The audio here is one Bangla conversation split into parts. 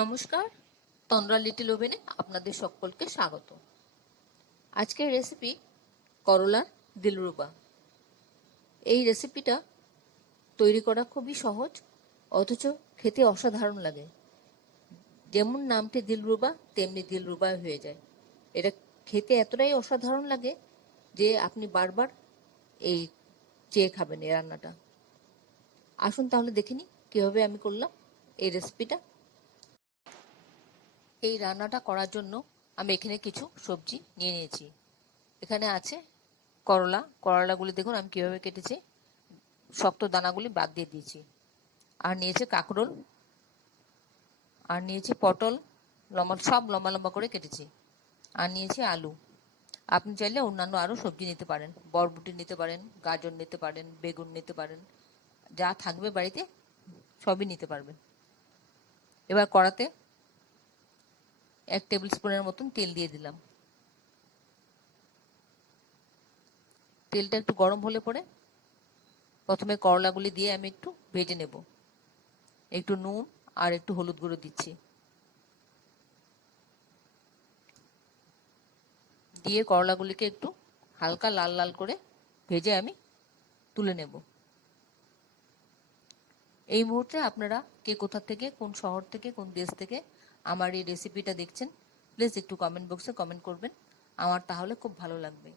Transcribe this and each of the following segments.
নমস্কার, তন্দ্রা লিটল ওভেনে আপনাদের সকলকে স্বাগত। আজকের রেসিপি করলার দিলরুবা। এই রেসিপিটা তৈরি করা খুবই সহজ, অথচ খেতে অসাধারণ লাগে। যেমন নামটি দিলরুবা, তেমনি দিলরুবা হয়ে যায়। এটা খেতে এতটাই অসাধারণ লাগে যে আপনি বারবার এই চেয়ে খাবেন এই রান্নাটা। আসুন তাহলে দেখিনি কীভাবে আমি করলাম এই রেসিপিটা। এই রান্নাটা করার জন্য আমি এখানে কিছু সবজি নিয়ে নিয়েছি। এখানে আছে করলাগুলি দেখুন আমি কীভাবে কেটেছি, শক্ত দানাগুলি বাদ দিয়ে দিয়েছি। আর নিয়েছে কাঁকরোল, আর নিয়েছি পটল, সব লম্বা লম্বা করে কেটেছি। আর নিয়েছি আলু। আপনি চাইলে অন্যান্য আরও সবজি নিতে পারেন, বরবটি নিতে পারেন, গাজর নিতে পারেন, বেগুন নিতে পারেন, যা থাকবে বাড়িতে সবই নিতে পারবেন। এবার কড়াতে 1 টেবিল স্পুনের মতন তেল দিয়ে দিলাম। তেলটা একটু গরম হলে পরে প্রথমে করলাগুলি দিয়ে আমি একটু ভেজে নেব। একটু নুন আর একটু হলুদ গুঁড়ো দিচ্ছি, দিয়ে করলাগুলিকে একটু হালকা লাল লাল করে ভেজে আমি তুলে নেব। এই মুহূর্তে আপনারা কে কোথা থেকে, কোন শহর থেকে, কোন দেশ থেকে আমার এই রেসিপিটা দেখছেন, প্লিজ একটু কমেন্ট বক্সে কমেন্ট করবেন, আমার তাহলে খুব ভালো লাগবে।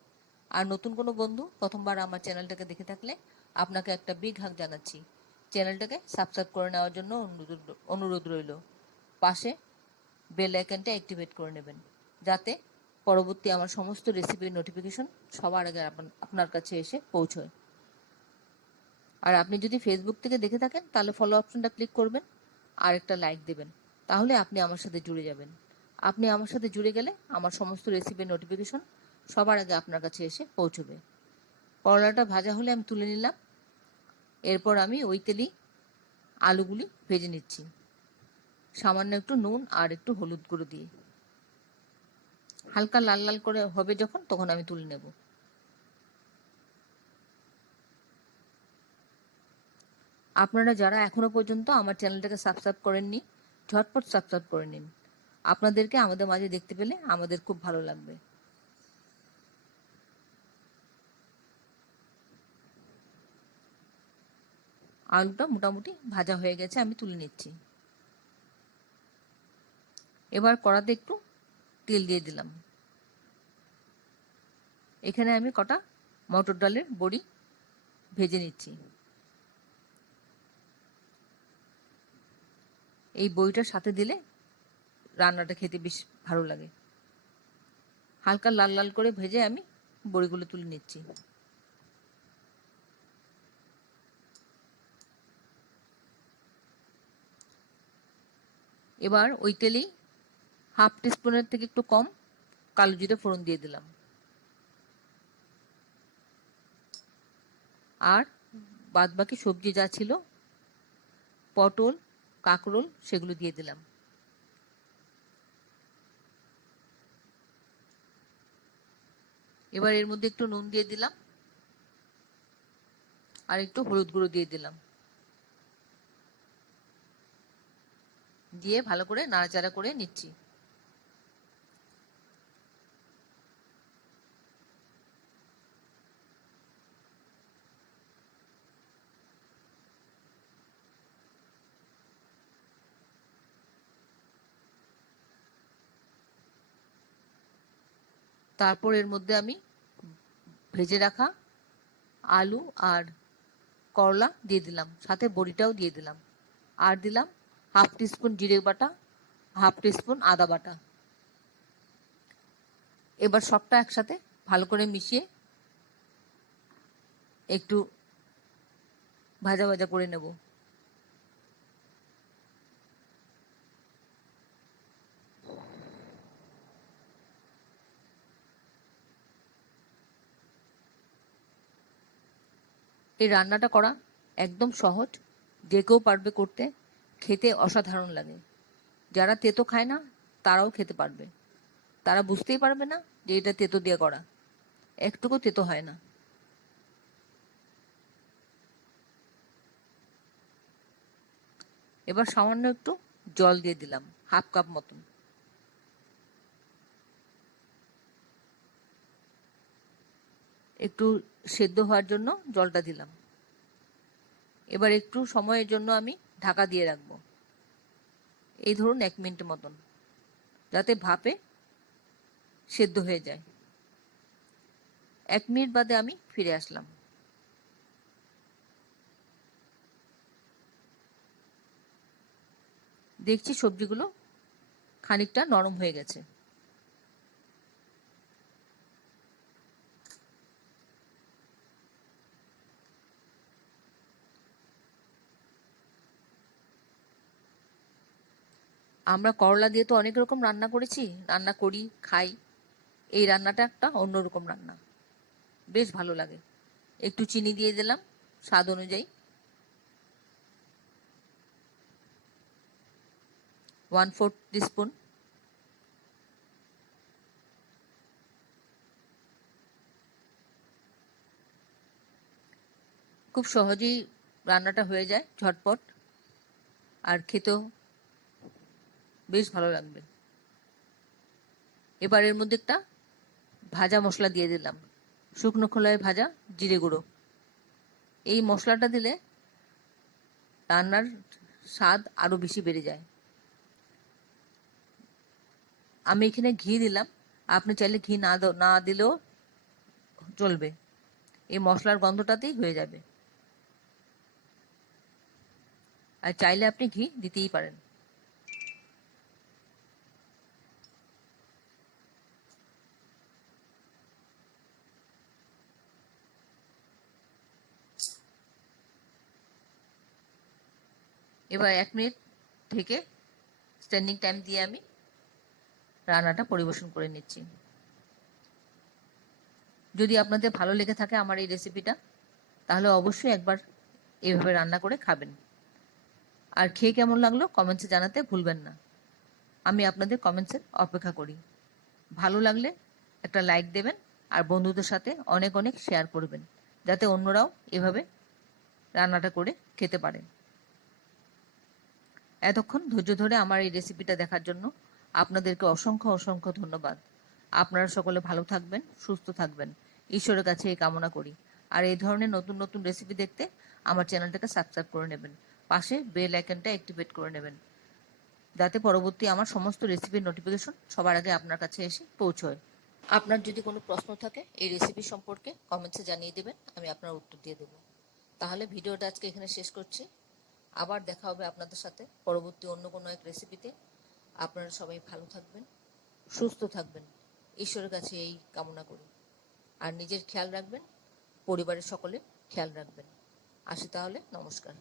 আর নতুন কোনো বন্ধু প্রথমবার আমার চ্যানেলটাকে দেখে থাকলে আপনাকে একটা বিগ হাগ জানাচ্ছি। চ্যানেলটাকে সাবস্ক্রাইব করে নেওয়ার জন্য অনুরোধ রইল। পাশে বেল আইকনটা অ্যাক্টিভেট করে নেবেন, যাতে পরবর্তী আমার সমস্ত রেসিপির নোটিফিকেশন সবার আগে আপনার কাছে এসে পৌঁছয়। আর আপনি যদি ফেসবুক থেকে দেখে থাকেন তাহলে ফলো অপশনটা ক্লিক করবেন আর একটা লাইক দেবেন, তাহলে আপনি আমার সাথে জুড়ে যাবেন। আপনি আমার সাথে জুড়ে গেলে আমার সমস্ত রেসিপির নোটিফিকেশন সবার আগে আপনার কাছে এসে পৌঁছবে। করলাটা ভাজা হলে আমি তুলে নিলাম। এরপর আমি ওই তেলেই আলুগুলি ভেজে নিচ্ছি, সামান্য একটু নুন আর একটু হলুদ গুঁড়ো দিয়ে। হালকা লাল লাল করে হবে যখন, তখন আমি তুলে নেব। আপনারা যারা এখনো পর্যন্ত আমার চ্যানেলটাকে সাবস্ক্রাইব করেননি, ঝটপট সাবস্ক্রাইব করে নিন। আপনাদেরকে আমাদের মাঝে দেখতে পেলে আমাদের খুব ভালো লাগবে। আলুটা মোটামুটি ভাজা হয়ে গেছে, আমি তুলে নিচ্ছি। এবার কড়াতে একটু তেল দিয়ে দিলাম। এখানে আমি কটা মটর ডালের বড়ি ভেজে নিচ্ছি। এই বড়িটার সাথে দিলে রান্নাটা খেতে বেশ ভালো লাগে। হালকা লাল লাল করে ভেজে আমি বড়িগুলো তুলে নিচ্ছি। এবার ওই তেলেই 1/2 টিস্পুনের থেকে একটু কম কালো জিরে ফোড়ন দিয়ে দিলাম, আর বাদ বাকি সবজি যা ছিল, পটল, কাঁকরোল, সেগুলো দিয়ে দিলাম। এবার এর মধ্যে একটু নুন দিয়ে দিলাম আর একটু হলুদ গুঁড়ো দিয়ে দিলাম, দিয়ে ভালো করে নাড়াচাড়া করে নিচ্ছি। তারপর এর মধ্যে আমি ভেজে রাখা আলু আর করলা দিয়ে দিলাম, সাথে বড়িটাও দিয়ে দিলাম, আর দিলাম 1/2 টিস্পুন জিরে বাটা, 1/2 টিস্পুন আদা বাটা। এবার সবটা একসাথে ভালো করে মিশিয়ে একটু ভাজা ভাজা করে নেব। এই রান্নাটা করা একদম সহজ, যে কেউ পারবে করতে, খেতে অসাধারণ লাগে। যারা তেতো খায় না তারাও খেতে পারবে, তারা বুঝতেই পারবে না যে এটা তেতো দিয়ে করা, একটুকু তেতো হয় না। এবার সামান্য একটু জল দিয়ে দিলাম 1/2 কাপ মতন। একটু সেদ্ধ হওয়ার জন্য জলটা দিলাম। এবার একটু সময়ের জন্য আমি ঢাকা দিয়ে রাখবো, এই ধরুন 1 মিনিট মতন, যাতে ভাপে সেদ্ধ হয়ে যায়। 1 মিনিট বাদে আমি ফিরে আসলাম। দেখছি সবজিগুলো খানিকটা নরম হয়ে গেছে। আমরা করলা দিয়ে তো অনেক রকম রান্না করি, খাই। এই রান্নাটা একটা অন্যরকম রান্না, বেশ ভালো লাগে। একটু চিনি দিয়ে দিলাম স্বাদ অনুযায়ী, 1/4 টিস্পুন। খুব সহজেই রান্নাটা হয়ে যায়, ঝটপট, আর খেতেও বেশ ভালো লাগবে। এবার এর মধ্যে একটা ভাজা মশলা দিয়ে দিলাম, শুকনো খোলায় ভাজা জিরে গুঁড়ো। এই মশলাটা দিলে রান্নার স্বাদ আরো বেশি বেড়ে যায়। আমি এখানে ঘি দিলাম, আপনি চাইলে ঘি না দিলেও চলবে, এই মশলার গন্ধটাতেই হয়ে যাবে। আর চাইলে আপনি ঘি দিতেই পারেন। এবার 1 মিনিট ঢেকে স্ট্যান্ডিং টাইম দিয়ে আমি রান্নাটা পরিবেশন করে নিচ্ছি। যদি আপনাদের ভালো লেগে থাকে আমার এই রেসিপিটা, তাহলে অবশ্যই একবার এভাবে রান্না করে খাবেন। আর খেয়ে কেমন লাগলো কমেন্টসে জানাতে ভুলবেন না। আমি আপনাদের কমেন্টসের অপেক্ষা করি। ভালো লাগলে একটা লাইক দেবেন, আর বন্ধুদের সাথে অনেক অনেক শেয়ার করবেন, যাতে অন্যরাও এভাবে রান্নাটা করে খেতে পারে। এতক্ষণ ধৈর্য ধরে আমার এই রেসিপিটা দেখার জন্য আপনাদেরকে অসংখ্য অসংখ্য ধন্যবাদ। আপনারা সকলে ভালো থাকবেন, সুস্থ থাকবেন, ঈশ্বরের কাছে এই কামনা করি। আর এই ধরনের নতুন নতুন রেসিপি দেখতে আমার চ্যানেলটাকে সাবস্ক্রাইব করে নেবেন, পাশে বেল আইকনটা অ্যাক্টিভেট করে নেবেন, যাতে পরবর্তী আমার সমস্ত রেসিপির নোটিফিকেশন সবার আগে আপনার কাছে এসে পৌঁছয়। আপনার যদি কোনো প্রশ্ন থাকে এই রেসিপি সম্পর্কে কমেন্টসে জানিয়ে দেবেন, আমি আপনার উত্তর দিয়ে দেবো। তাহলে ভিডিওটা আজকে এখানে শেষ করছি। আবার দেখা হবে আপনাদের সাথে পরবর্তী অন্য কোনো এক রেসিপিতে। আপনারা সবাই ভালো থাকবেন, সুস্থ থাকবেন, ঈশ্বরের কাছে এই কামনা করি। আর নিজের খেয়াল রাখবেন, পরিবারের সকলে খেয়াল রাখবেন। আসি তাহলে, নমস্কার।